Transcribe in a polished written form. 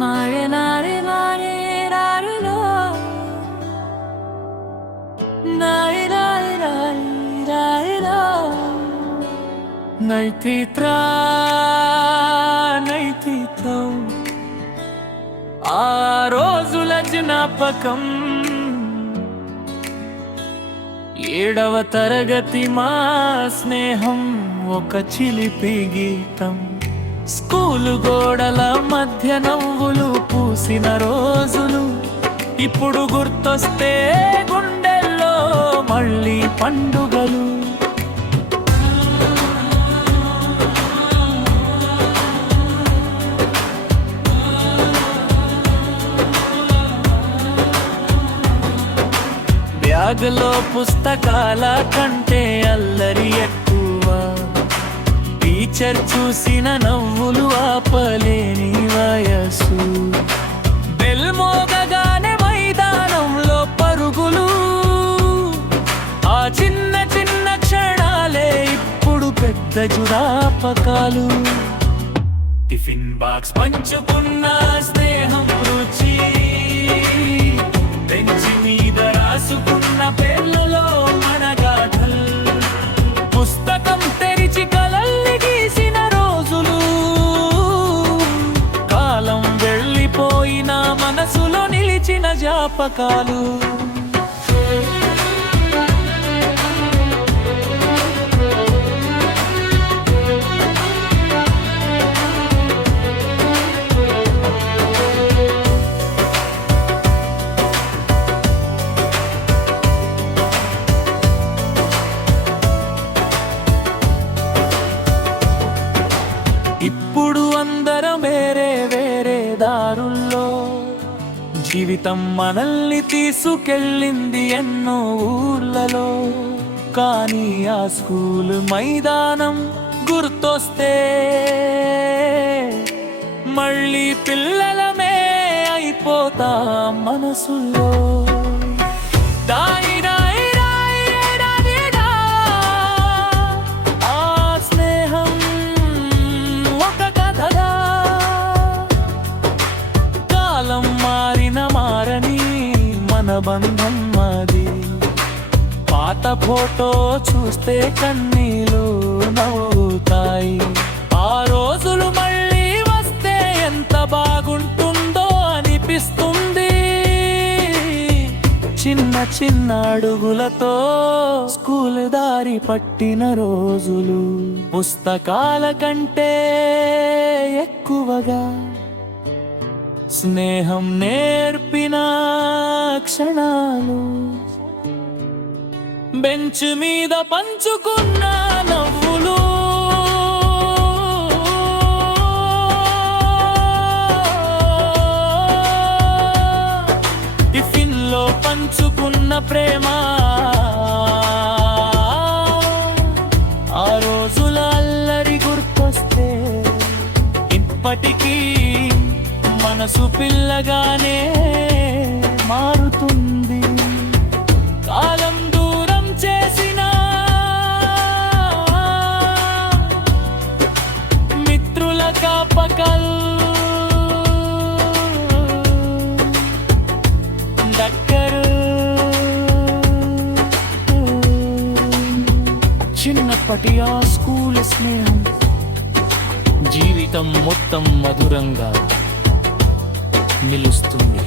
Mare nare mare nare no. Nare nare nare nare no. Naititra naitritam ఆ రోజుల జ్ఞాపకం 7వ తరగతి మా స్నేహం ఒక చిలిపి గీతం స్కూలు గోడల మధ్య నవ్వులు పూసిన రోజులు ఇప్పుడు గుర్తొస్తే గుండెల్లో మళ్ళీ పండుగలు బ్యాగులో పుస్తకాల కంటే అల్లరి ఎక్కువ టీచర్ చూసిన నవ్వులు ఆపలేని వయసు బెల్ మోగగానే మైదానంలో పరుగులు ఆ చిన్న చిన్న క్షణాలే ఇప్పుడు పెద్ద జ్ఞాపకాలు టిఫిన్ బాక్స్ పంచుకున్న స్నేహం రుచి బెంచ్ మీద రాసుకున్న పేర్లలో మన గాథల్ పుస్తకం తెరిచి కలల్ని గీసిన రోజులు కాలం వెళ్ళిపోయిన మనసులో నిలిచిన జ్ఞాపకాలు ఇప్పుడు అందరం వేరే వేరే దారుల్లో జీవితం మనల్ని తీసుకెళ్ళింది ఎన్నో ఊర్లలో కానీ ఆ స్కూల్ మైదానం గుర్తొస్తే మళ్ళీ పిల్లలమే అయిపోతా మనసుల్లో బంధం మాది పాత ఫోటో చూస్తే కన్నీలు నవ్వుతాయి ఆ రోజులు మళ్ళీ వస్తే ఎంత బాగుంటుందో అనిపిస్తుంది చిన్న చిన్న అడుగులతో స్కూల్ దారి పట్టిన రోజులు పుస్తకాల కంటే ఎక్కువగా స్నేహం నేర్పిన క్షణాలు బెంచ్ మీద పంచుకున్న నవ్వులు టిఫిన్ లో పంచుకున్న ప్రేమ ఆ రోజుల అల్లరి గుర్తొస్తే ఇప్పటికీ మనసు పిల్లగానే మారుతుంది కాలం దూరం చేసిన మిత్రుల కాపకల్ దగ్గరు చిన్నప్పటి ఆ స్కూల్ స్నేహం జీవితం మొత్తం మధురంగా నిలుస్తుంది.